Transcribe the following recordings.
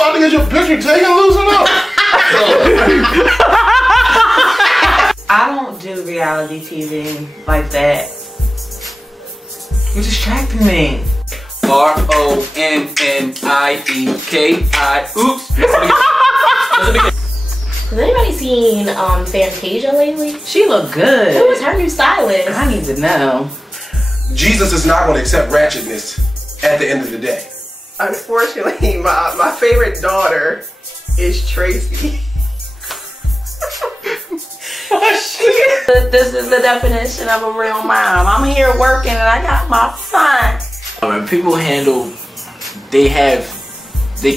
about to get your picture taken, losing up. I don't do reality TV like that. You're distracting me. RONNIEKI. Oops. Has anybody seen Fantasia lately? She look good. Who was her new stylist? I need to know. Jesus is not going to accept ratchetness at the end of the day. Unfortunately, my favorite daughter is Tracy. This is the definition of a real mom. I'm here working and I got my son. When people handle, they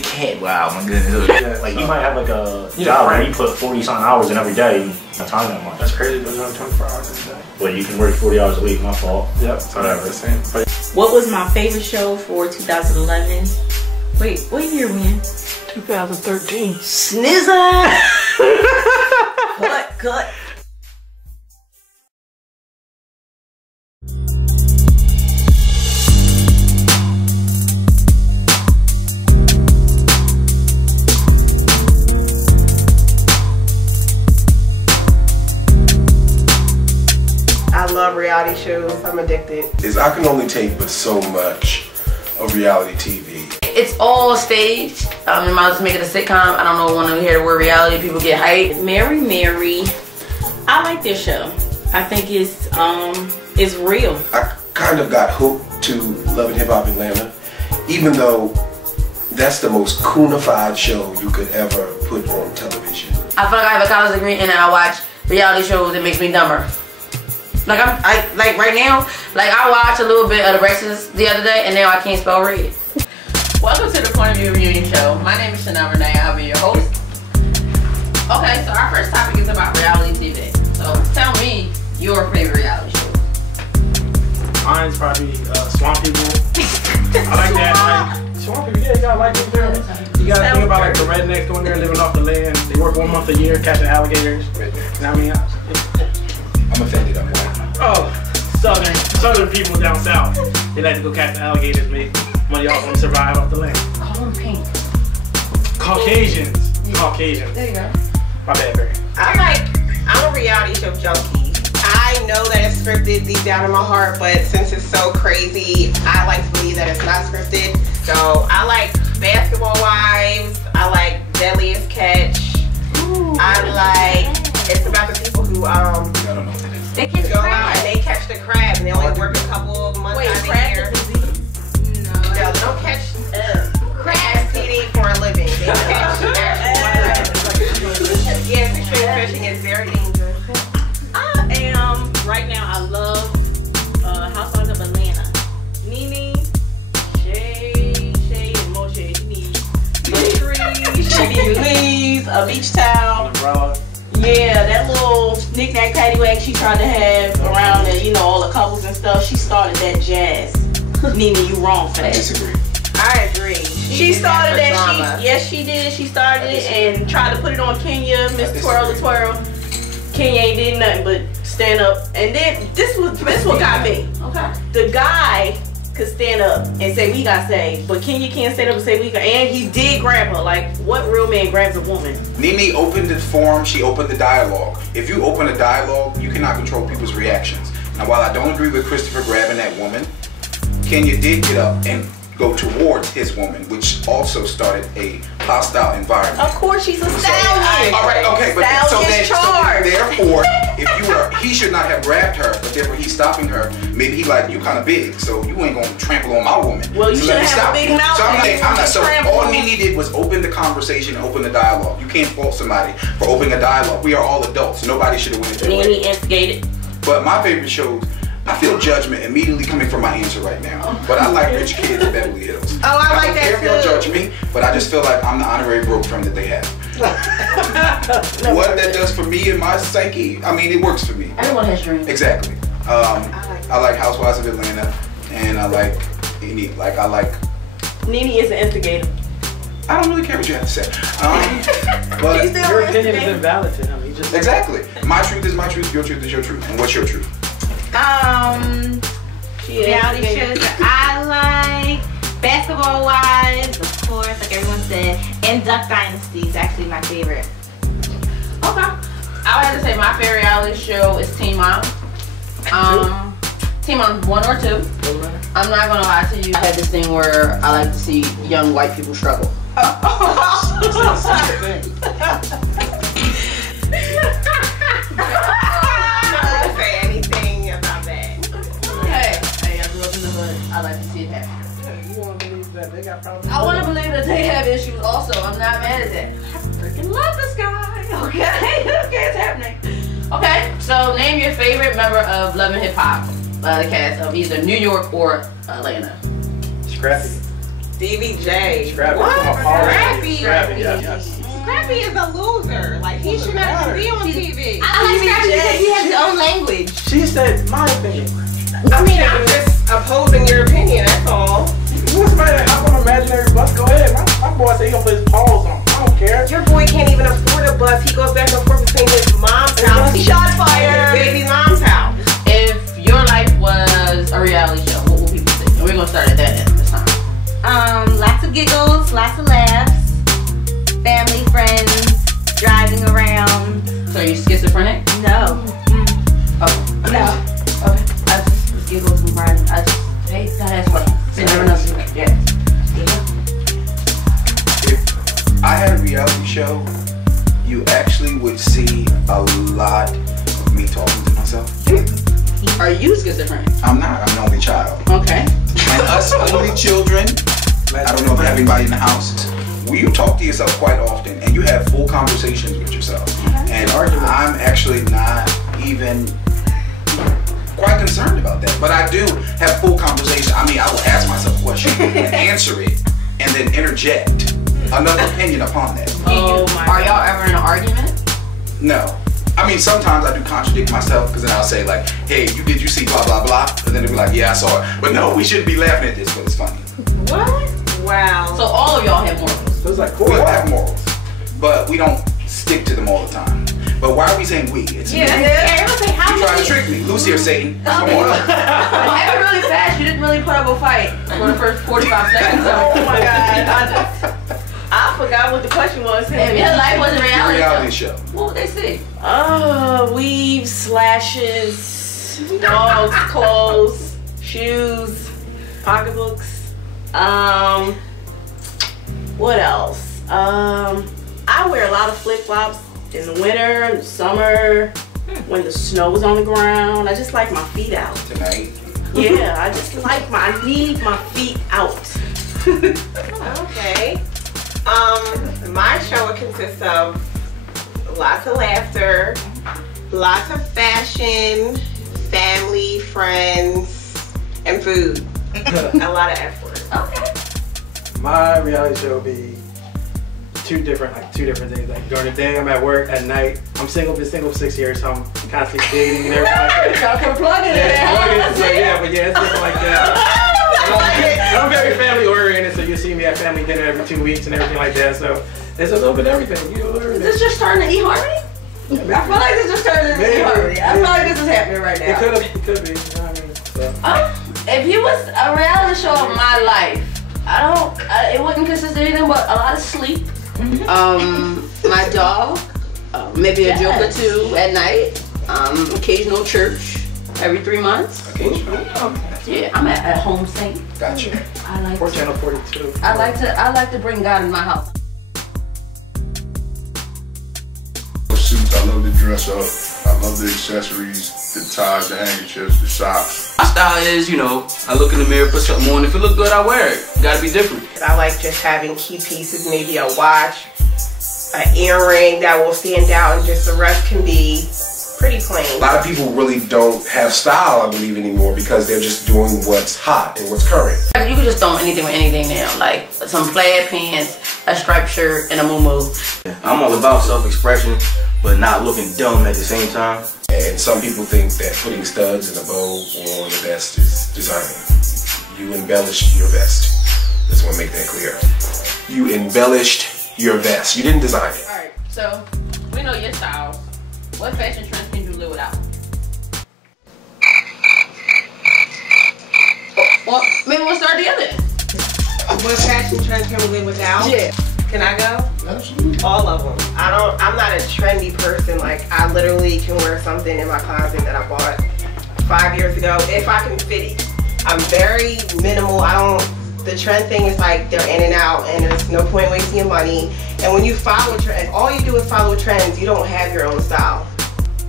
can't, wow, my goodness. Yeah, like you might have like a job where you put 40-something hours in every day, not time that much. That's crazy, there's only 24 hours in a day. Well, you can work 40 hours a week, my fault. Yep, whatever. What was my favorite show for 2011? Wait, what year we in? 2013. Snizzer! Cut. I love reality shows. I'm addicted. I can only take but so much of reality TV. It's all staged. I might just make it a sitcom. I don't know when I hear the word reality, people get hyped. Mary Mary. I like this show. I think it's real. I kind of got hooked to Love and Hip Hop Atlanta, even though that's the most coonified show you could ever put on television. I feel like I have a college degree and I watch reality shows that makes me dumber. Like like right now, like I watched a little bit of The Breakfast the other day and now I can't spell read. Welcome to the Point of View Reunion Show. My name is Chanel Renee. I'll be your host. Okay, so our first topic is about reality TV. So tell me your favorite reality show. Mine's probably Swamp People. I like that. Like, Swamp People, yeah, you gotta like it there. You gotta think about like the rednecks going there living off the land. They work 1 month a year catching alligators. You know what I mean? I'm offended, I'm white. Oh, southern people down south. They like to go catch the alligators, make money off them, survive off the land. Call them pink. Caucasians. Yeah. Caucasians. There you go. My bad, Barry. I'm a reality show junkie. I know that it's scripted deep down in my heart, but since it's so crazy, I like to believe that it's not scripted. So I like Basketball Wives. I like Deadliest Catch. Ooh, it's about the people who I don't know what that is. they catch go out and they catch the crab and they only work a couple of months out of the year. No, they don't catch crabs eating for a living. They catch yes, extreme fishing is very dangerous. Right now I love Housewives of Atlanta. Nene, Shay, and Moshe. She needs groceries, she needs leaves, a beach towel. Umbrella. Yeah, that little knick-knack paddywhack she tried to have around the, all the couples and stuff. She started that jazz. Nene, you wrong for I that. disagree. I agree. She started that. Yes, she did. She started it and tried to put it on Kenya, Miss Twirl the Twirl. Kenya ain't did nothing but stand up. And then this what got me. Okay. The guy could stand up and say we got saved, but Kenya can't stand up and say we got. And he did grab her. Like, what real man grabs a woman? Nene opened the forum. She opened the dialogue. If you open a dialogue, you cannot control people's reactions. Now, while I don't agree with Christopher grabbing that woman, Kenya did get up and go towards his woman, which also started a hostile environment. Of course, she's a stallion. All right, okay, but therefore, he should not have grabbed her, but therefore he's stopping her. Maybe he like, you kind of big, so you ain't gonna trample on my woman. Well, you should have a big mouth. So all Nene did was open the conversation, open the dialogue. You can't fault somebody for opening a dialogue. We are all adults. Nobody should have went into it. Nene instigated. But my favorite shows, I feel judgment immediately coming from my answer right now. But I like Rich Kids in Beverly Hills. Oh, I like that too. They'll judge me, but I just feel like I'm the honorary broke friend that they have. What that does for me and my psyche, I mean, it works for me. Everyone has dreams. Exactly. I like Housewives of Atlanta, and I like Nene. Nene is an instigator. I don't really care what you have to say. But your opinion is invalid to him. Exactly. My truth is my truth. Your truth is your truth. And what's your truth? Reality shows that I like, Basketball Wives, of course, like everyone said, And Duck Dynasty is actually my favorite. Okay. I would have to say my favorite reality show is Teen Mom. Teen Mom 1 or 2. I'm not gonna lie to you. I had this thing where I like to see young white people struggle. Say anything about that. Hey, I grew up in the hood. I like to see it happen. You want to believe that they got problems? I want to believe that they have issues also. I'm not mad at that. I freaking love this guy. Okay, okay, it's happening. Okay, so name your favorite member of Love and Hip Hop, the cast of either New York or Atlanta. Scrappy. Stevie J. Scrappy. What? Scrappy. Scrappy. Yes. Scrappy is a loser. Like, he should not be on TV. I like Scrappy because he has his own language. She said my opinion. I mean, I'm just opposing your opinion, that's all. You want somebody that hop on an imaginary bus? Go ahead. My boy said he gonna put his paws on. I don't care. Your boy can't even afford a bus. He goes back and forth between his mom's house. Shot fire. And his baby mom's house. If your life was a reality show, what would people say? And we're gonna start at that end this time. Lots of giggles, lots of laughs, family, friends, driving around. So are you schizophrenic? No. Oh, No. okay. I just giggles and grinding. I just hate that ass. You never know. Yeah. If I had a reality show, you actually would see a lot of me talking to myself. Are you schizophrenic? I'm not. I'm an only child. Okay. And us only children, I don't know if everybody in the house, well, you talk to yourself quite often and you have full conversations with yourself. And I'm actually not even quite concerned about that. But I do have full conversation. I mean, I will ask myself a question and answer it and then interject another opinion upon that. Oh my. Are y'all ever in an argument? No. I mean, sometimes I do contradict myself because then I'll say like, hey, did you see blah, blah, blah? But then they'll be like, yeah, I saw it. But no, we shouldn't be laughing at this, but it's funny. What? Wow. So all of y'all have morals. It was like cool. We have morals, but we don't stick to them all the time. But why are we saying we? It's me. Yeah. You trying to trick me. Lucy or Satan. Come on. I went really fast. You didn't really put up a fight for the first 45 seconds. Oh my god. I forgot what the question was. If your life was a reality show, what would they say? Weaves, slashes, dogs, clothes, shoes, pocketbooks. What else? I wear a lot of flip-flops in the winter, in the summer, when the snow is on the ground. I just like my feet out. Tonight? Yeah, I just like I need my feet out. Okay. My show would consist of lots of laughter, lots of fashion, family, friends, and food. A lot of effort. Okay. My reality show would be two different things. Like during the day, I'm at work. At night, I'm single. Been single for 6 years, so I'm constantly dating and everything like that. Y'all can plug it in. But yeah, it's different like that. I'm very family oriented, so you see me at family dinner every 2 weeks and everything like that. So it's a little bit of everything. You know, Is this just starting to eat harmony? I feel like this is starting to eat harmony. I feel like this is happening right now. It could be. You know what I mean? So. If you was a reality show of my life, it wouldn't consist of anything but a lot of sleep. My dog, maybe a joke or two at night, occasional church every 3 months. Occasional. Yeah, I'm at home saint. Gotcha. I like Or channel 42. I like to bring God in my house. Suits, I love to dress up. I love the accessories, the ties, the handkerchiefs, the socks. My style is, I look in the mirror, put something on. If it look good, I wear it. Gotta be different. I like just having key pieces, maybe a watch, an earring that will stand out, and just the rest can be pretty plain. A lot of people really don't have style, I believe, anymore because they're just doing what's hot and what's current. You can just throw anything with anything now, like some plaid pants, a striped shirt, and a muumuu. I'm all about self-expression, but not looking dumb at the same time. And some people think that putting studs in a bow or on a vest is designing. You embellished your vest. Just want to make that clear. You embellished your vest. You didn't design it. Alright, so we know your style. What fashion trends can you live without? Well, maybe we'll start the other end. What fashion trends can we live without? Yeah. Can I go? Absolutely. All of them. I'm not a trendy person. Like, I literally can wear something in my closet that I bought 5 years ago if I can fit it. I'm very minimal. The trend thing is like they're in and out and there's no point wasting your money. And when you follow trends, all you do is follow trends. You don't have your own style.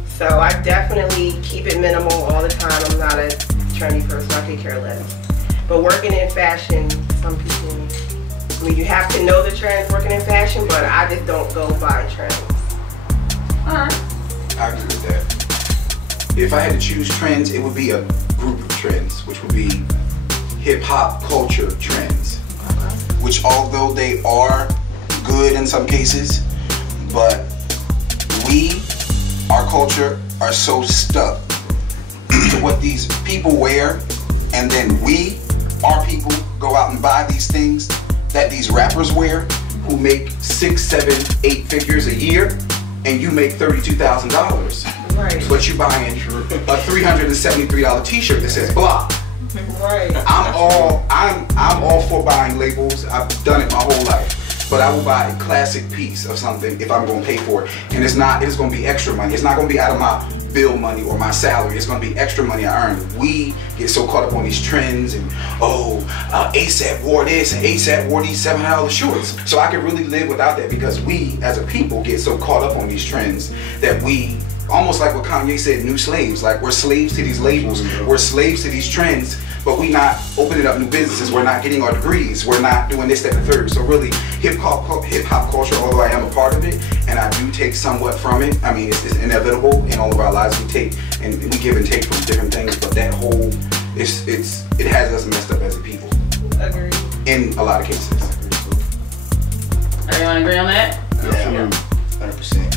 So I definitely keep it minimal all the time. I'm not a trendy person. I could care less. But working in fashion, some people, I mean, you have to know the trends working in fashion, but I just don't go by trends. Alright. I agree with that. If I had to choose trends, it would be a group of trends, which would be hip-hop culture trends. Which, although they are good in some cases, but our culture, are so stuck to what these people wear, and then our people, go out and buy these things that these rappers wear, who make 6, 7, 8 figures a year, and you make $32,000. Right. But you buying a $373 t-shirt that says blah. Right. I'm all for buying labels. I've done it my whole life. But I will buy a classic piece of something if I'm gonna pay for it. And it's gonna be extra money. It's not gonna be out of my bill money or my salary. It's gonna be extra money I earn. We get so caught up on these trends and ASAP wore this and ASAP wore these $7 shorts. So I could really live without that, because we as a people get so caught up on these trends that we, almost like what Kanye said, new slaves. Like, we're slaves to these labels, we're slaves to these trends, but we not opening up new businesses, we're not getting our degrees, we're not doing this, that, and the third. So really, hip-hop culture, although I am a part of it, and I do take somewhat from it, I mean, it's inevitable in all of our lives. We take, and we give and take from different things, but that whole, it has us messed up as a people. Agreed. In a lot of cases. Everyone agree on that? Yeah, 100%.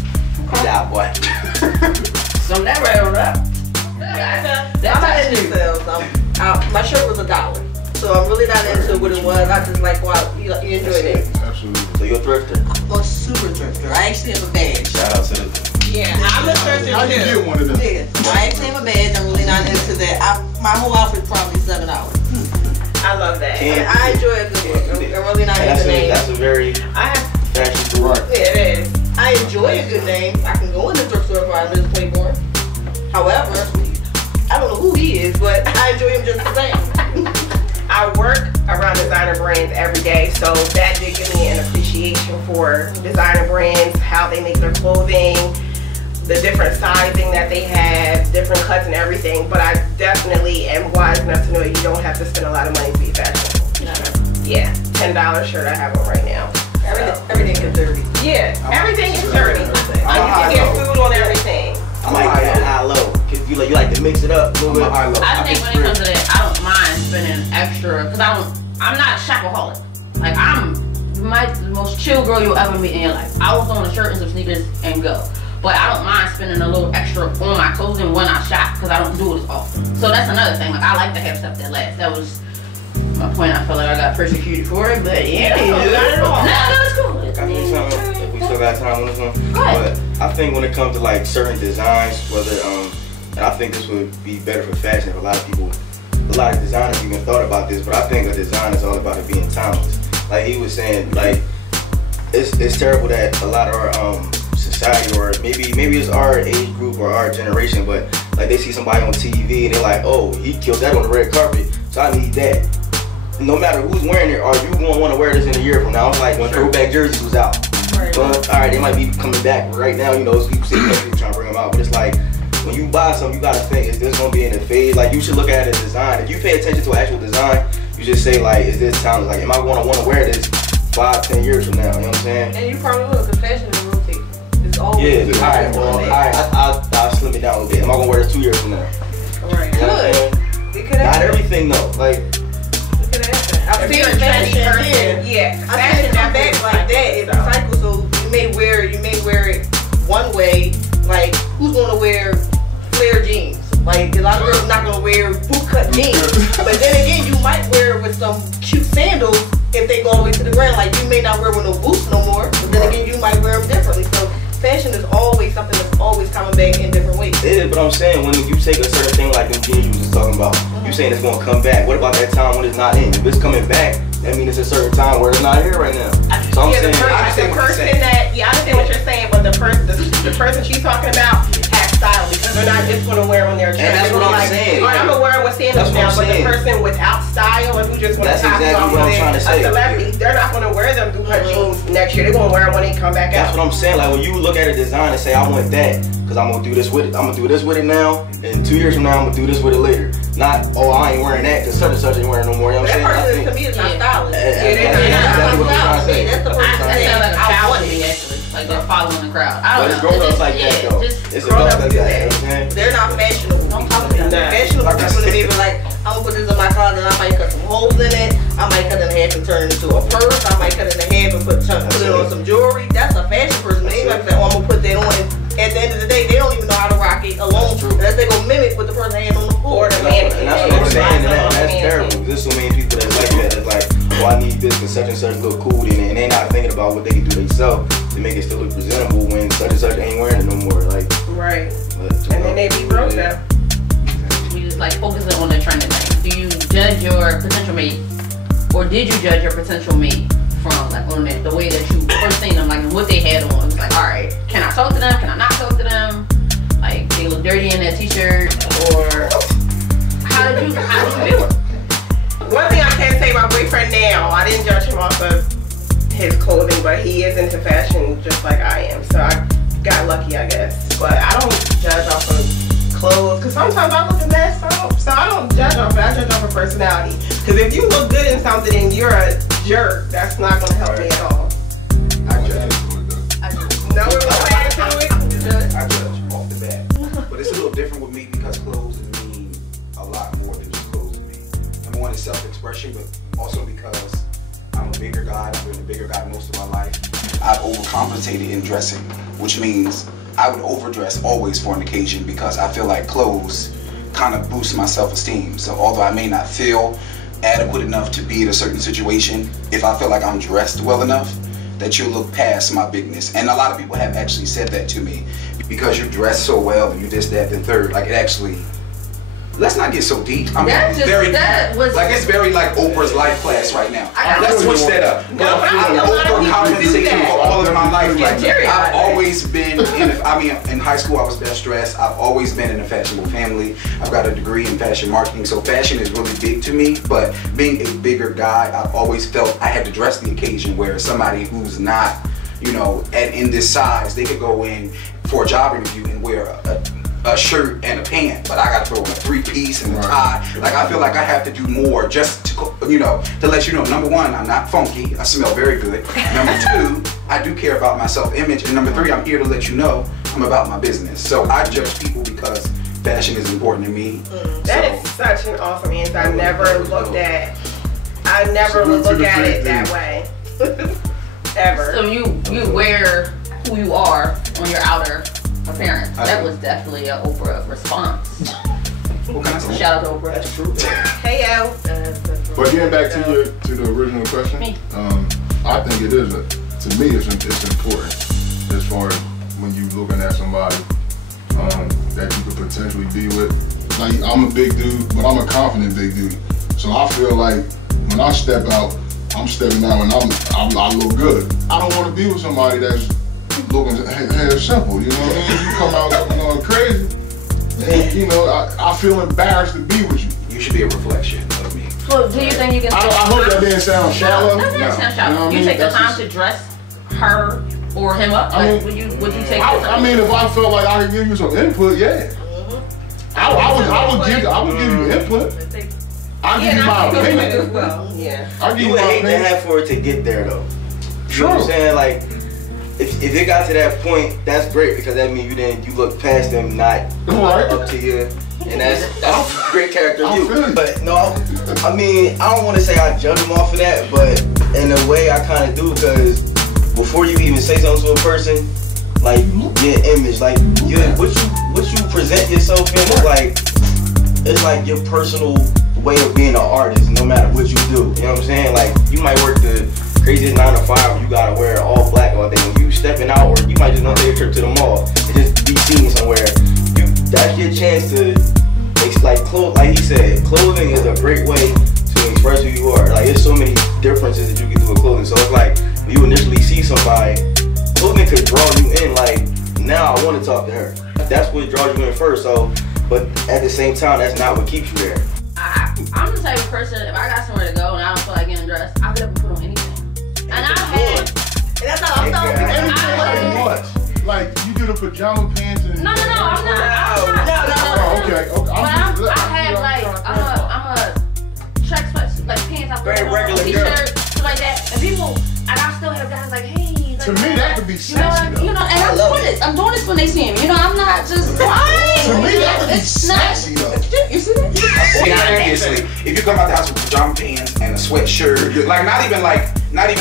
Yeah, boy. So that right on up. I'm not into sales. My shirt was $1, so I'm really not into what it was. I just like, wow, you enjoyed it. Absolutely. So you're a thrifter? I'm a super thrifter. I actually have a badge. Shout out to the... Yeah, I'm a thrifter How you too. get one of them? Yeah, I actually have a badge. I'm really not into that. My whole outfit's probably $7. I love that. And I enjoy a good look. I'm really not into names. That's a very fashionable art. Yeah, it is. I enjoy a good name. I can go in the thrift store if I live Playboy. However, I don't know who he is, but I enjoy him just the same. I work around designer brands every day, so that did give me an appreciation for designer brands, how they make their clothing, the different sizing that they have, different cuts and everything. But I definitely am wise enough to know you don't have to spend a lot of money to be fashionable. Yeah, $10 shirt I have on right now. Everything is dirty. Yeah, everything is dirty. You can get food on everything. I like that high low. You like to mix it up a little bit. I think when it comes to that, I don't mind spending extra, because I'm not a shopaholic. Like, I'm the most chill girl you'll ever meet in your life. I will throw on a shirt and some sneakers and go. But I don't mind spending a little extra on my clothing when I shop, because I don't do it as often. So that's another thing. Like, I like to have stuff that lasts. That was my point. I feel like I got persecuted for it, but yeah. No, it's cool. Can I say something? If we still got time on this one. But I think when it comes to like certain designs, whether and I think this would be better for fashion if a lot of designers even thought about this, but I think a design is all about it being timeless. Like he was saying, like it's terrible that a lot of our society, or maybe it's our age group or our generation, but like they see somebody on TV and they're like, oh, he killed that on the red carpet, so I need that. No matter who's wearing it, are you going to want to wear this in a year from now? It's like when throwback jerseys was out. Well, all right, they might be coming back right now. You know, people trying to bring them out, but it's like when you buy something, you gotta think: is this going to be in the phase? Like you should look at it as design. If you pay attention to an actual design, you just say like, is this timeless? Like, am I going to want to wear this 5-10 years from now? You know what I'm saying? And you probably will, because fashion is rotate. It's always. Yeah. All right. Well, I'll slim it down a little bit. Am I going to wear this 2 years from now? Right. You know what I'm saying? It could Not everything though. Like. I've seen fashion then. Yeah, I seen it come back like that. It's a cycle, so you may wear it one way. Like, who's gonna wear flare jeans? Like, a lot of girls not gonna wear bootcut jeans. But then again, you might wear it with some cute sandals if they go all the way to the ground. Like, you may not wear with no boots no more. But then again, you might wear them differently. So fashion is always something that's always coming back in different ways. It is, but I'm saying when you take a certain thing like them jeans you was just talking about, you saying it's gonna come back. What about that time when it's not in? If it's coming back, that means it's a certain time where it's not here right now. So I'm saying, I understand what you're saying, but the person she's talking about has style because they're not just gonna wear when they're dressed. And that's what I'm saying. All right, I'm gonna wear it with sandals now, but the person without style and who just want to top it off with a celebrity, they're not gonna wear them through her jeans next year. They're gonna wear them when they come back out. That's what I'm saying. Like when you look at a design and say, I want that, because I'm gonna do this with it. I'm gonna do this with it now, and 2 years from now, I'm gonna do this with it later. Not, oh, I ain't wearing that because such and such ain't wearing no more. You know what I'm saying? That person to me is not stylish. That's what I'm trying to say. That's the person That saying, sounds like a I child want to me, it. actually. Like they're following the crowd. I But don't it's know. grown ups like that though. It's adults like that. You know what I'm saying? They're not fashionable. Don't talk about that. Fashionable people to be like, I'm gonna put this in my closet and I might cut some holes in it. I might cut it in half and turn it into a purse. I might cut it in half and put it on some jewelry. That's a fashion person. They might say, oh, I'm gonna put that on. At the end of the day, they don't even know how to rock it alone. Unless they gonna mimic what the person had on the floor. And that's what I'm saying. And that's terrible. There's so many people that's like that. That's like, oh, I need this because such and such look cool in it, and they not thinking about what they can do themselves to make it still look presentable when such and such ain't wearing it no more. Like, right. And then they be broke now. You just like focusing on the trending thing. Do you judge your potential mate, or did you judge your potential mate from like on the way that you first seen them, like what they had on? It was like, all right, can I talk to them? Can I not talk to them? Like they look dirty in that t-shirt, or how did you feel? One thing I can say, my boyfriend now, I didn't judge him off of his clothing, but he is into fashion just like I am. So I got lucky, I guess. But I don't judge off of clothes, because sometimes I look a mess. So I don't judge off of it. I judge off of personality. Because if you look good in something and you're a jerk, that's not going to help me at all. I judge. No, we're going to add to it. I judge off the bat. But it's a little different with me because clothes mean a lot more than just clothes to me. Number one is self-expression, but also because I'm a bigger guy. I've been a bigger guy most of my life. I've overcompensated in dressing, which means I would overdress always for an occasion because I feel like clothes kind of boost my self-esteem. So although I may not feel adequate enough to be in a certain situation, if I feel like I'm dressed well enough, that you'll look past my bigness. And a lot of people have actually said that to me. Because you dress so well and you this, that, and third, like it actually, let's not get so deep. I mean, it's very, like it's very like Oprah's life class right now. Let's switch that up. No, but I'm overcompensating for all of my life. Like I've always been in high school I was best dressed. I've always been in a fashionable family. I've got a degree in fashion marketing, so fashion is really big to me. But being a bigger guy, I've always felt I had to dress the occasion where somebody who's not, you know, in this size, they could go in for a job interview and wear a shirt and a pant, but I gotta throw in a 3-piece and a tie. Like I feel like I have to do more just to, you know, to let you know, number one, I'm not funky, I smell very good. Number two, I do care about my self-image. And number three, I'm here to let you know I'm about my business. So I judge people because fashion is important to me. That is such an awesome answer. I never looked at it that way. Ever. So you wear who you are on your outer appearance. That was definitely an Oprah response. What can I say? Shout out to Oprah. That's true. Hey yo. But getting back to the original question, I think it is to me it's important as far as when you looking at somebody that you could potentially be with. Like I'm a big dude, but I'm a confident big dude. So I feel like when I step out, I'm stepping out and I look good. I don't want to be with somebody that's looking hair simple, you know what I mean? You come out looking crazy, and you know, I feel embarrassed to be with you. You should be a reflection of me. Well, do you think you can? I hope that didn't sound shallow. No, that doesn't sound shallow. You take the time to dress her or him up? Like, would you take the time? I mean, if I felt like I could give you some input, yeah. I would give you input. I'll give you my opinion. I'll give you would hate to have for it to get there though. You know what I'm saying? Like, if it got to that point, that's great because that means you look past them, not up to you, and that's great character of you. But no, I mean, I don't want to say I judge them off of that, but in a way I kind of do because before you even say something to a person, like your image, like what you present yourself in is like it's like your personal way of being an artist, no matter what you do. You know what I'm saying? Like you might work the crazy 9 to 5, you gotta wear all black all day. When you stepping out, or you might just want to take a trip to the mall and just be seen somewhere, that's your chance to, it's like he said, clothing is a great way to express who you are. Like, there's so many differences that you can do with clothing. So it's like, when you initially see somebody, clothing could draw you in. Like, now I want to talk to her. That's what draws you in first. So, but at the same time, that's not what keeps you there. I'm the type of person, if I got somewhere to go and I don't feel like getting dressed, I'll get up and put on anything. And I've had, that's how I'm talking. Like, you do the pajama pants and... No, I'm not. Oh, okay. I had like, I'm a track sweats, like pants, I put on t-shirt, stuff like that. And people, and I still have guys like, hey. To me, that could be sexy, though. You know, and I'm doing this when they see me. You know, I'm not just. To me, that could be sexy, though. You see that? Obviously, if you come out the house with pajama pants and a sweatshirt, like not even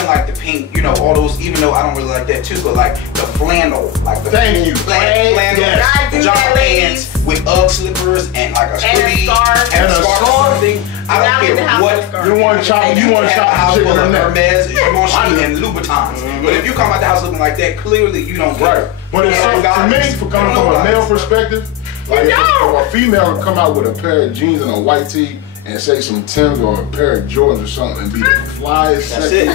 like the pink, you know, all those. Even though I don't really like that too, but like the flannel, like the flannel, pajama pants with UGG slippers and like a hoodie and a scarf. I don't care what you want to shop. You want to shop full of Hermes, Givenchy, and Louboutins. But if you come out the house looking like that, clearly you don't care. But it's so, to me, for coming from a male perspective, like if a female would come out with a pair of jeans and a white tee and say some Timbs or a pair of Jordans or something and be the flyest. That's it.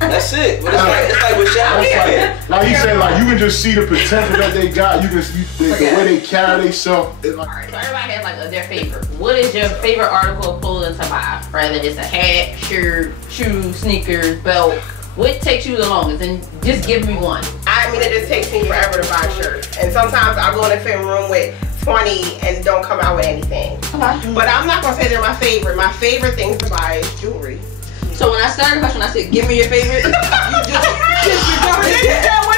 That's it. But it's like what Shaq said. Like he said, like you can just see the potential that they got. You can see the way they carry themselves. Alright, so everybody has like their favorite. What is your favorite article of clothing to buy? Whether it's a hat, shirt, shoes, sneakers, belt. What takes you the longest? And just give me one. I mean, it just takes me forever to buy shirts. And sometimes I'll go in the film room with 20 and don't come out with anything. Okay. But I'm not gonna say they're my favorite. My favorite things to buy is jewelry. So when I started the question, I said, give me your favorite. What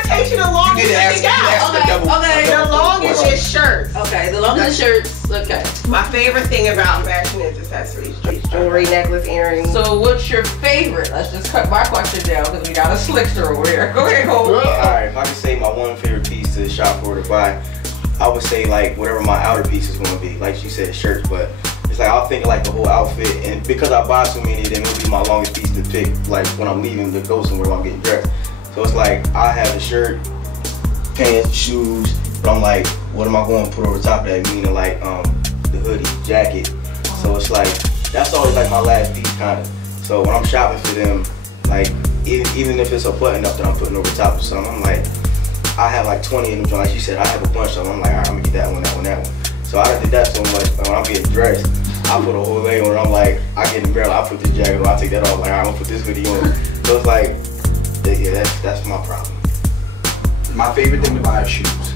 takes you the longest to pick out? Okay. The longest is shirts. Okay, the longest is shirts. Okay. My favorite thing about fashion is accessories. Jewelry, necklace, earrings. So what's your favorite? Let's just cut my question down because we got a slickster over here. Go ahead, Cole. Alright, if I could say my one favorite piece to shop for to buy, I would say like whatever my outer piece is going to be. Like you said, shirts, but it's like I'll think like the whole outfit, and because I buy so many, then it'll be my longest piece to pick. Like when I'm leaving to go somewhere, when I'm getting dressed. So it's like I have the shirt, pants, shoes, but I'm like, what am I going to put over top of that? Meaning like the hoodie, jacket. So it's like that's always like my last piece kind of. So when I'm shopping for them, like even if it's a button up that I'm putting over top of something, I'm like, I have like 20 of them. Like you said, I have a bunch of them. I'm like, all right, I'm gonna get that one, that one, that one. So I did that so much. When I'm getting dressed, I put a whole leg on. I'm like, I get in the mirror, I put this jacket on, I take that off. Like, all right, I'm gonna put this hoodie on. So it's like, yeah, that's my problem. My favorite thing to buy is shoes.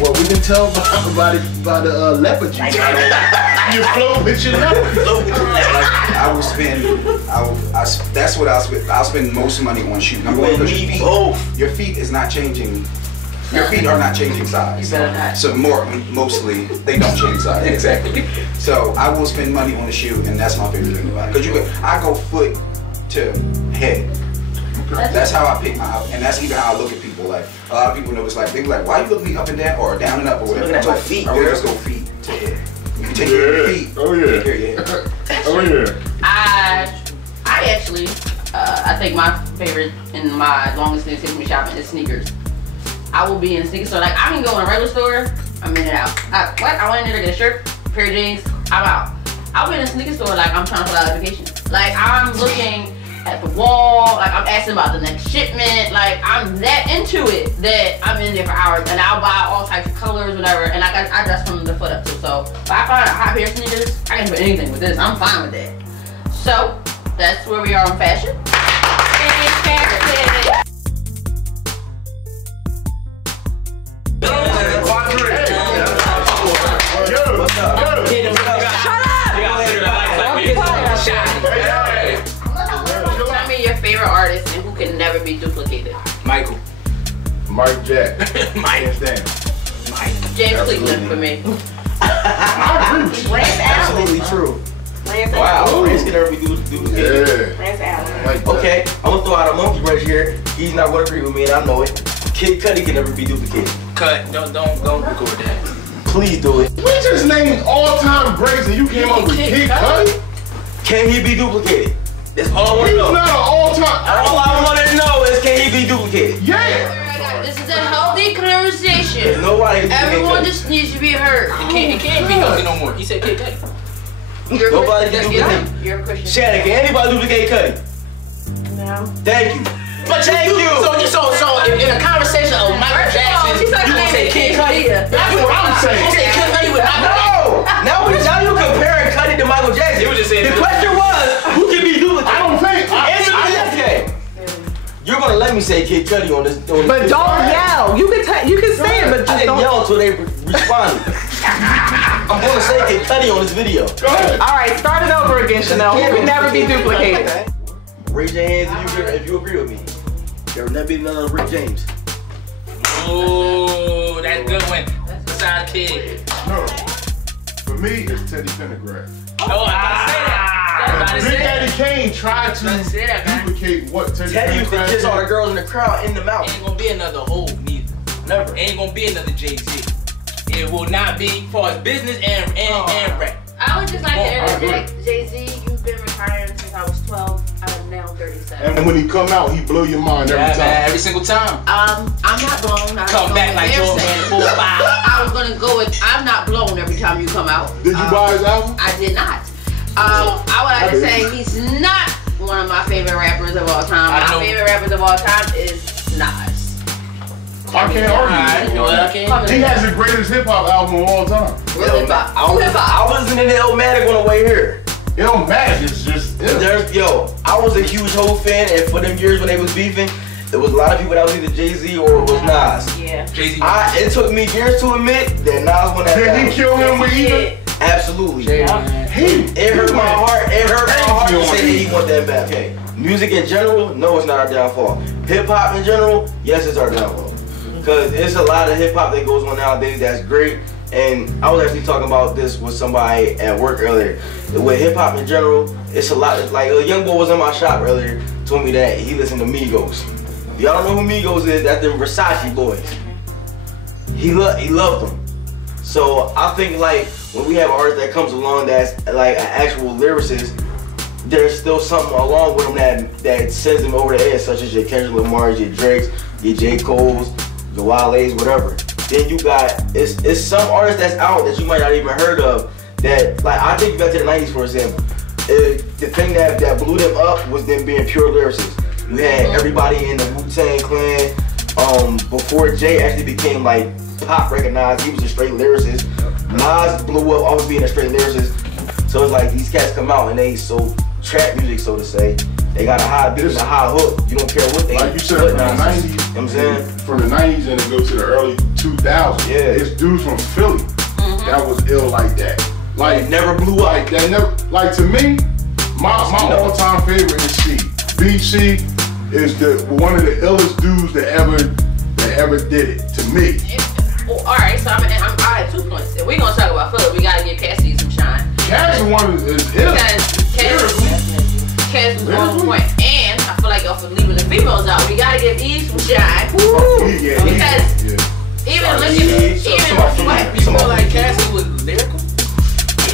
Well, we can tell by the leopard you got on. You float with your leopard. I will spend. That's what I'll spend. I'll spend most money on shoes. Number one, because your feet is not changing. Your feet are not changing size. So mostly they don't change size. Exactly. So I will spend money on a shoe, and that's my favorite thing about it. Because I go foot to head. That's how I pick my outfit, and that's even how I look at people. Like a lot of people notice, like they be like, "Why you look at me up and down or down and up or whatever?" Looking at my feet. I will just go feet to head. You can take care of your feet. Oh yeah. Take care of your head. Oh yeah. I actually, I think my favorite and my longest thing takes me shopping is sneakers. I will be in a sneaker store. Like I can go in a regular store, I'm in and out. I went in there to get a shirt, pair of jeans, I'm out. I'll be in a sneaker store like I'm trying to fill out a vacation. Like I'm looking at the wall, like I'm asking about the next shipment, like I'm that into it that I'm in there for hours, and I'll buy all types of colors, whatever, and I dress from the foot up too. So if I find a hot pair of sneakers, I can put anything with this. I'm fine with that. So that's where we are on fashion. Tell me your favorite artist and who can never be duplicated. Michael. Mike Jack. Mike. James Cleveland for me. Absolutely true. Wow, Rance can never be duplicated. Rance Allen. Okay, I'm gonna throw out a monkey right here. He's not gonna agree with me, and I know it. Kid Cudi can never be duplicated. Cut. Don't record that. Please do it. We just named all-time greats, and you came up with Kid Cudi. Can he be duplicated? That's all I want to know. He's not an all-time. All I want to know is can he be duplicated? Yeah. This is a healthy conversation. Nobody. Everyone just needs to be heard. It can't be healthy no more. He said Kid Cudi. Nobody can duplicate. You're a Christian. Shannon, can anybody duplicate Cudi? No. Thank you. But Thank you. So in a conversation of Michael Jackson, you gonna say Kid Cudi? That's what I'm saying. You say Kid Cudi with No. Now you comparing Cudi to Michael Jackson. You were just saying the question was who can be duplicated? I don't think. You're gonna let me say Kid Cudi on this. But don't yell. You can say it, but I just didn't don't yell until they responded. I'm gonna say Kid Cudi on this video. Go ahead. All right, start it over again, Chanel. Who can never be duplicated? Raise your hands if you agree with me. There will never be another Rick James. Oh, that's a good one. Besides Kid. No. For me, it's Teddy Pendergrass. Oh, I was about to say that. Big Daddy Kane tried to duplicate what Teddy used to kiss all the girls in the crowd in the mouth. Ain't gonna be another Hov neither. Never. Ain't gonna be another Jay-Z. It will not be for his business and rap. I would just like to interject, Jay-Z, you've been retiring since I was 12. I'm now 37. And when he come out, he blow your mind every time. Man, every single time. I'm not blown. Come back like Jordan. I was gonna go with I'm not blown every time you come out. Did you buy his album? I did not. I would like to say he's not one of my favorite rappers of all time. My favorite rappers of all time is Nas. I can't argue. He has the greatest hip hop album of all time. Hip hop. I wasn't in the Illmatic on the way here. It don't matter. It's just I was a huge Hov fan, and for them years when they was beefing, there was a lot of people that was either Jay-Z or it was Nas. Yeah. Jay-Z. It took me years to admit that Nas won that. Did he kill him with either? Absolutely. It hurt my heart. It hurt my heart to say that he won that battle. Okay. Music in general, no, it's not our downfall. Hip hop in general, yes, it's our downfall. Because there's a lot of hip hop that goes on nowadays that's great. And I was actually talking about this with somebody at work earlier. With hip hop in general, it's a lot. Like a young boy was in my shop earlier, told me that he listened to Migos. If y'all don't know who Migos is, that's them Versace boys. He loved them. So I think like when we have an artist that comes along that's like an actual lyricist, there's still something along with them that sends them over the edge, such as your Kendrick Lamar's, your Drake's, your J. Cole's, your Wale's, whatever. Then you got it's some artists that's out that you might not even heard of. That like I think back to the 90s for example. The thing that blew them up was them being pure lyricists. You had everybody in the Wu-Tang Clan. Before Jay actually became like pop recognized, he was a straight lyricist. Nas blew up off of being a straight lyricist. So it's like these cats come out and they so trap music, so to say. They got a high beat and a high hook. You don't care what they like you said from the 90s. You know what I'm saying? From the 90s and it goes to the early 2000s. Yeah. It's dudes from Philly that was ill like that. Like never blew up. Like that never. Like to me, my all-time favorite is C. BC is one of the illest dudes that ever did it to me. Well, all right, so I have 2 points. If we're gonna talk about Philly, we gotta give Cassidy some shine. Cassidy one is ill. Cass was on point, and I feel like y'all for leaving the females out. We gotta give Eve some shine. Because even you feel like Cassidy was lyrical?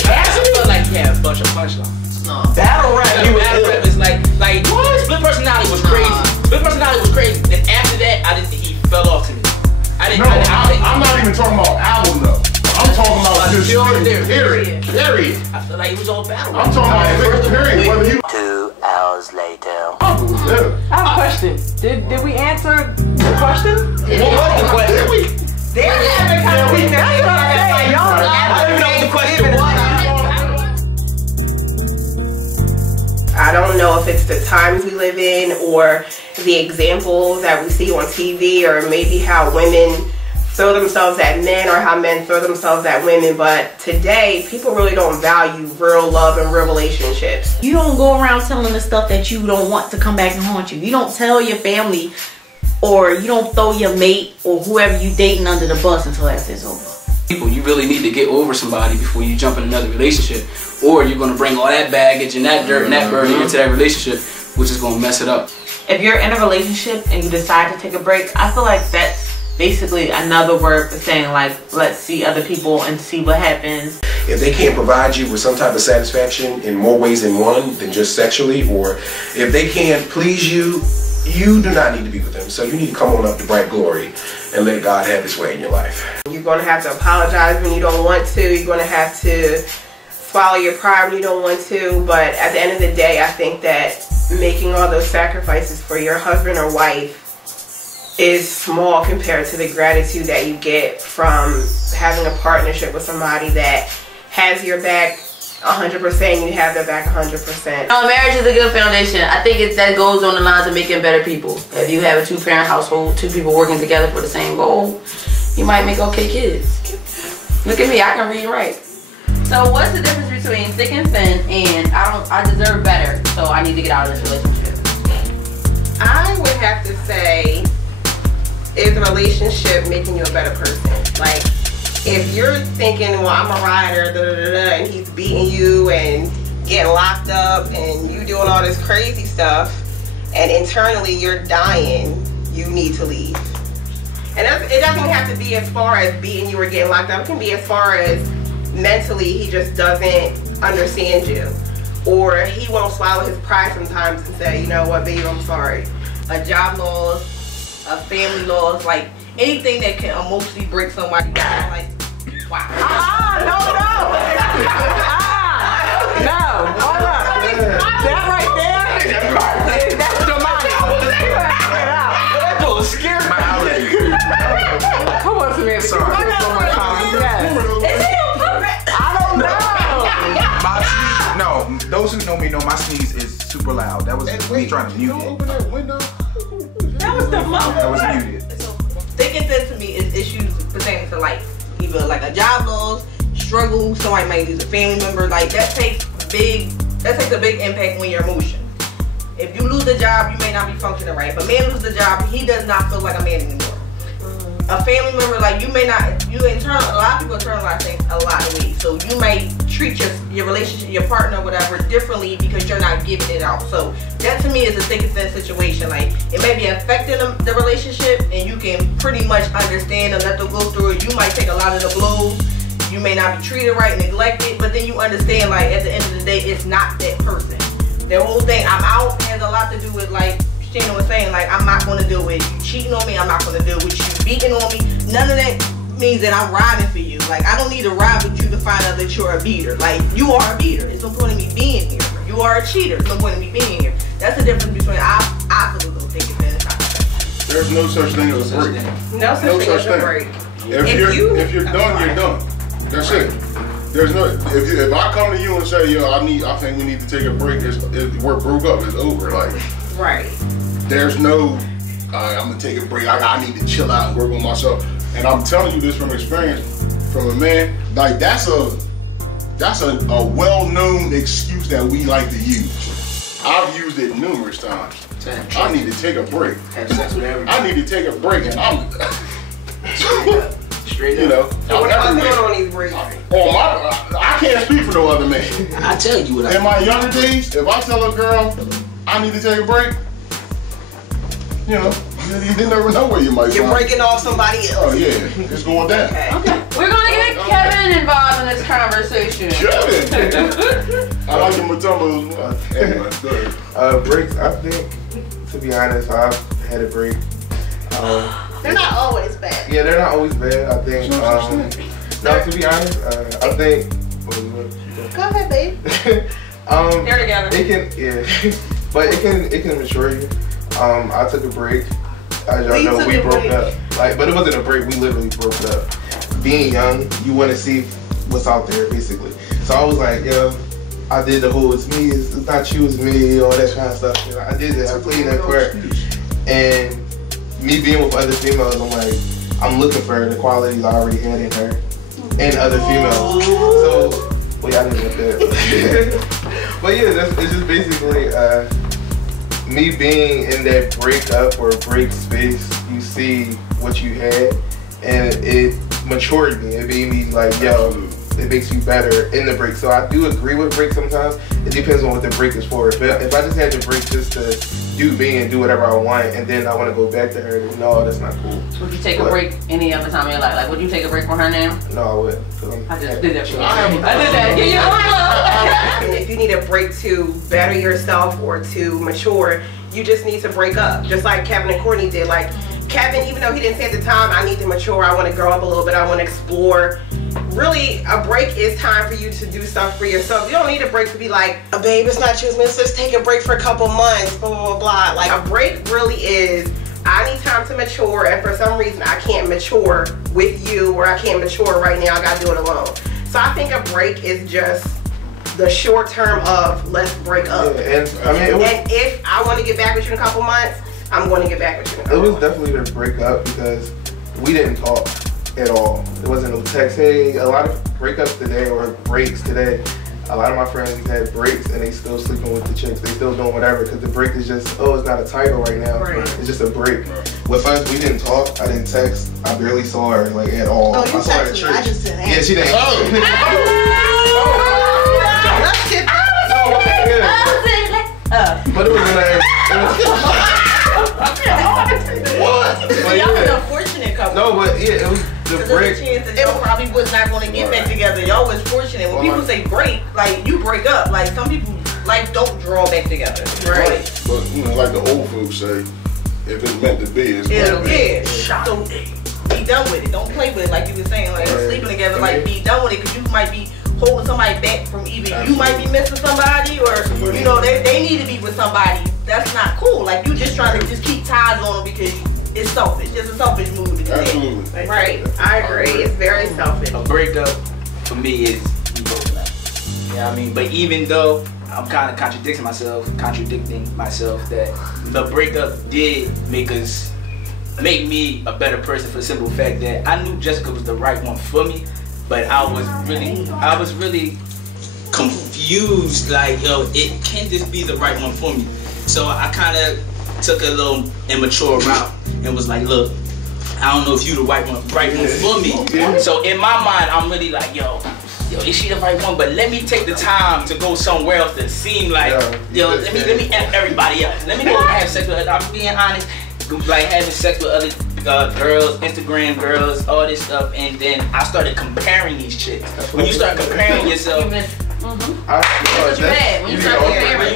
Cassidy felt like he had a bunch of punchlines. No. Battle rap, battle rap is like what? Split Personality was crazy. Split Personality was crazy. Then after that, he fell off to me. I'm not even talking about album though. I'm talking about just period. I feel like he was all battle. I'm talking about period. 2 hours later. I have a question. Did we answer the question? What was the question? They're having a conversation. That's what I'm saying. Y'all I don't even know what the question was. I don't know if it's the times we live in or the examples that we see on TV or maybe how women throw themselves at men or how men throw themselves at women, but today people really don't value real love and real relationships. You don't go around telling the stuff that you don't want to come back and haunt you. You don't tell your family or you don't throw your mate or whoever you dating under the bus until it's over. You really need to get over somebody before you jump in another relationship, or you're going to bring all that baggage and that dirt and that burden into that relationship, which is going to mess it up. If you're in a relationship and you decide to take a break, I feel like that's basically another word for saying like, let's see other people and see what happens. If they can't provide you with some type of satisfaction in more ways than one than just sexually, or if they can't please you, you do not need to be with them. So you need to come on up to bright glory and let God have his way in your life. You're going to have to apologize when you don't want to. You're going to have to swallow your pride when you don't want to. But at the end of the day, I think that making all those sacrifices for your husband or wife is small compared to the gratitude that you get from having a partnership with somebody that has your back 100% and you have their back 100%. Marriage is a good foundation. I think that goes on the lines of making better people. If you have a two-parent household, two people working together for the same goal, you might make okay kids. Look at me, I can read and write. So what's the difference between thick and thin and I deserve better, so I need to get out of this relationship? I would have to say, is the relationship making you a better person? Like, if you're thinking, well, I'm a rider, da, da, da, da, and he's beating you and getting locked up and you doing all this crazy stuff, and internally you're dying, you need to leave. And it doesn't have to be as far as beating you or getting locked up. It can be as far as mentally he just doesn't understand you. Or he won't swallow his pride sometimes and say, you know what, babe, I'm sorry. A job loss, a family loss, like anything that can emotionally break somebody down, like, wow. No, hold up. That right there, that's demonic. That was scary. Come on, Samantha. Sorry. I don't know. My sneeze, no, those who know me know my sneeze is super loud. That was me trying to mute it. Open that window. That was the moment. That was muted. Thick and thin to me is issues pertaining to life. Either like a job loss, struggle, somebody might lose a family member. Like that takes a big impact on your emotions. If you lose a job, you may not be functioning right. If a man loses a job, he does not feel like a man anymore. A family member, like a lot of people internalize things a lot of ways. So you may treat your relationship, your partner, whatever, differently because you're not giving it out. So that to me is a thick and thin situation. Like it may be affecting the relationship, and you can pretty much understand and let them go through it. You might take a lot of the blows. You may not be treated right, neglected, but then you understand, like at the end of the day, it's not that person. The whole thing, I'm out, has a lot to do with, like Shannon was saying, like I'm not going to deal with you cheating on me. I'm not going to deal with you beating on me. None of that means that I'm riding for you. Like I don't need to ride with you to find out that you're a beater. Like you are a beater. There's no point in me being here. You are a cheater. There's no point in me being here. That's the difference between I feel a little thick and thin. There's no such thing as a break. No such thing as a break. If you're done, you're done. That's it. There's no. If I come to you and say, yo, I think we need to take a break. We're broke up. It's over. Like. Right. There's no, I'm gonna take a break. I need to chill out and work on myself. And I'm telling you this from experience, from a man. Like that's a well-known excuse that we like to use. I've used it numerous times. I need to take a break. I need to take a break, and I'm straight up. You know. So what am I doing on these breaks? I can't speak for no other man. I tell you what. In my younger days, if I tell a girl I need to take a break, you know, you never know where you might You're breaking off somebody else. Oh yeah, it's going down. Okay. We're gonna get Kevin involved in this conversation. Kevin! I like the Matumbo as well. Breaks, I think, to be honest, I've had a break. They're not always bad. Yeah, they're not always bad. I think, no, to be honest, I think, go ahead, babe. They're together. It can, but it can mature you. I took a break. As y'all know, we broke up. But it wasn't a break. We literally broke up. Being young, you want to see what's out there, basically. So I was like, yo, I did the whole "it's me, it's not you, it's me," all that kind of stuff. You know, I did it. I played that part. And me being with other females, I'm like, I'm looking for the qualities I already had in her and other females. So, well, I didn't want that. But yeah, it's just basically. Me being in that breakup or break space, you see what you had, and it matured me. It made me like, yo, this it makes you better in the break. So I do agree with break sometimes. It depends on what the break is for. If I just had the break just to do me and do whatever I want, and then I want to go back to her, then no, that's not cool. Would you take a break any other time in your life? Like, would you take a break from her now? No, I wouldn't. I just did that for you. I did that. Give you a If you need a break to better yourself or to mature, you just need to break up. Just like Kevin and Courtney did. Like, Kevin, even though he didn't say at the time, I need to mature, I want to grow up a little bit, I want to explore. Really, a break is time for you to do stuff for yourself. You don't need a break to be like, oh, babe, it's not you, let's take a break for a couple months, blah, blah, blah, blah. Like, a break really is, I need time to mature, and for some reason, I can't mature with you, or I can't mature right now, I gotta do it alone. So I think a break is just the short term of, let's break up. Yeah, and if I want to get back with you in a couple months, I'm going to get back with you in a couple months. It was definitely the break up because we didn't talk at all. It wasn't no text. Hey, a lot of breakups today or breaks today, a lot of my friends had breaks and they still sleeping with the chicks. They still doing whatever because the break is just, oh, it's not a title right now. Right. It's just a break. With us, we didn't talk. I didn't text. I barely saw her like at all. Oh, you I saw her at texted church. me. I just didn't answer. Yeah, she didn't. But it was What? Y'all was an unfortunate couple. No, but yeah, it was the break. Chance that y'all probably was not going to get back together. Y'all was fortunate. When people say break, like you break up. Like some people like don't draw back together. Right. But you know, like the old folks say, if it's meant to be, it's meant to be. Yeah. So be done with it. Don't play with it like you were saying. Like sleeping together. Like be done with it because you might be holding somebody back from either you might be missing somebody or you know they need to be with somebody. That's not cool. Like you just trying to just keep ties on them because it's selfish. It's a selfish move to do that. Absolutely. Right. I agree. It's very selfish. A breakup for me is you broken up. You know what I mean? But even though I'm kind of contradicting myself that the breakup did make me a better person for the simple fact that I knew Jessica was the right one for me, but I was really confused, like, yo, it can't just be the right one for me. So I kind of took a little immature route and was like, look, I don't know if you the right one for me. So in my mind, I'm really like, yo, is she the right one? But let me take the time to go somewhere else that seem like, yo, let me F everybody else. Let me go and have sex with her. I'm being honest, like having sex with other girls, Instagram girls, all this stuff, and then I started comparing these chicks. When you start comparing yourself, when you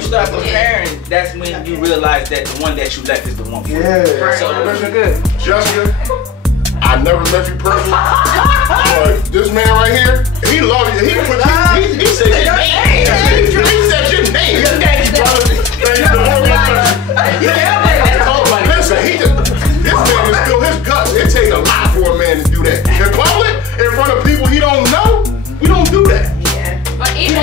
start comparing, that's when you realize that the one that you left is the one for you. Yeah, so that's good. Jessica, I never met you personally, but this man right here, he loves you. He said your name. He said your name. Listen, this man is still his guts. It takes a lot for a man to do that. In public, in front of people he don't know, we don't do that. Yeah. But even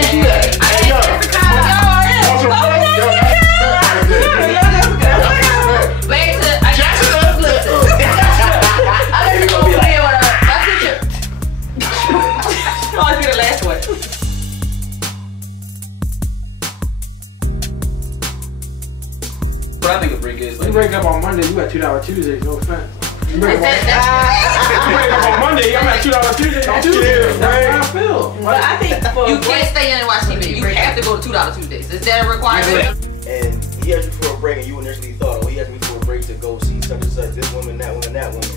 what I think a break is, like, you break up on Monday, you got $2 Tuesdays, no offense. You break up on Monday, I'm at $2 Tuesdays on Tuesday. That's how I feel. But I think you can't stay in and watch TV. You have to go to $2 Tuesdays. Is that a requirement? And he asked me for a break, and you initially thought, oh, he asked me for a break to go see such and such, this woman, that woman, that woman.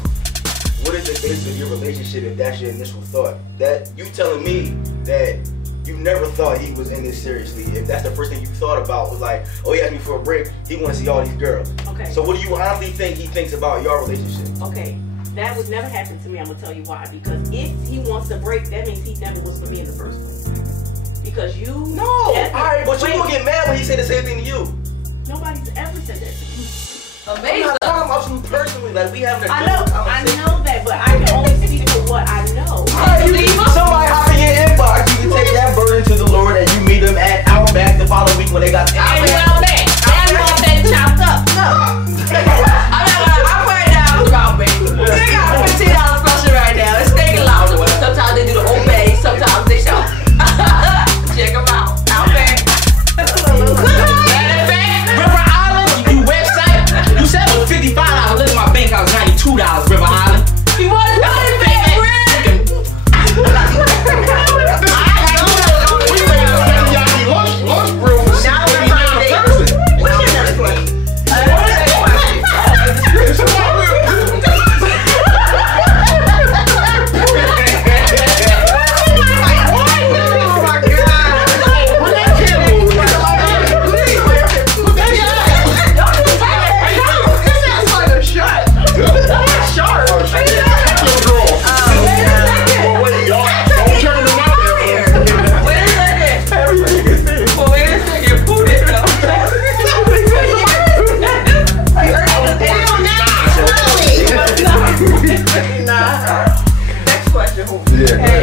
What is the basis of your relationship if that's your initial thought? That you telling me that you never thought he was in this seriously. If that's the first thing you thought about was like, oh, he asked me for a break, he wants to see all these girls. Okay. So what do you honestly think he thinks about your relationship? Okay, that would never happen to me. I'm gonna tell you why. Because if he wants to break, that means he never was for me in the first place. Because you. No. Alright, but you gonna get mad when he say the same thing to you. Nobody's ever said that to me. Amazing. I'm not talking about you personally. Like we having a I know that, but I can only speak for what I know. Somebody hop in your inbox. You can take that burden to the Lord and you meet them at Outback the following week when they got Outback chopped up. No. I'm right now. Outback. They got a $15 special right now. It's steak and lobster. Sometimes they do the Old Bay. Sometimes they show. Check them out. Outback. River Island, you website. You said it was $55. Look at my bank, I was $92. River Island. You want to know the big Next question. Yeah.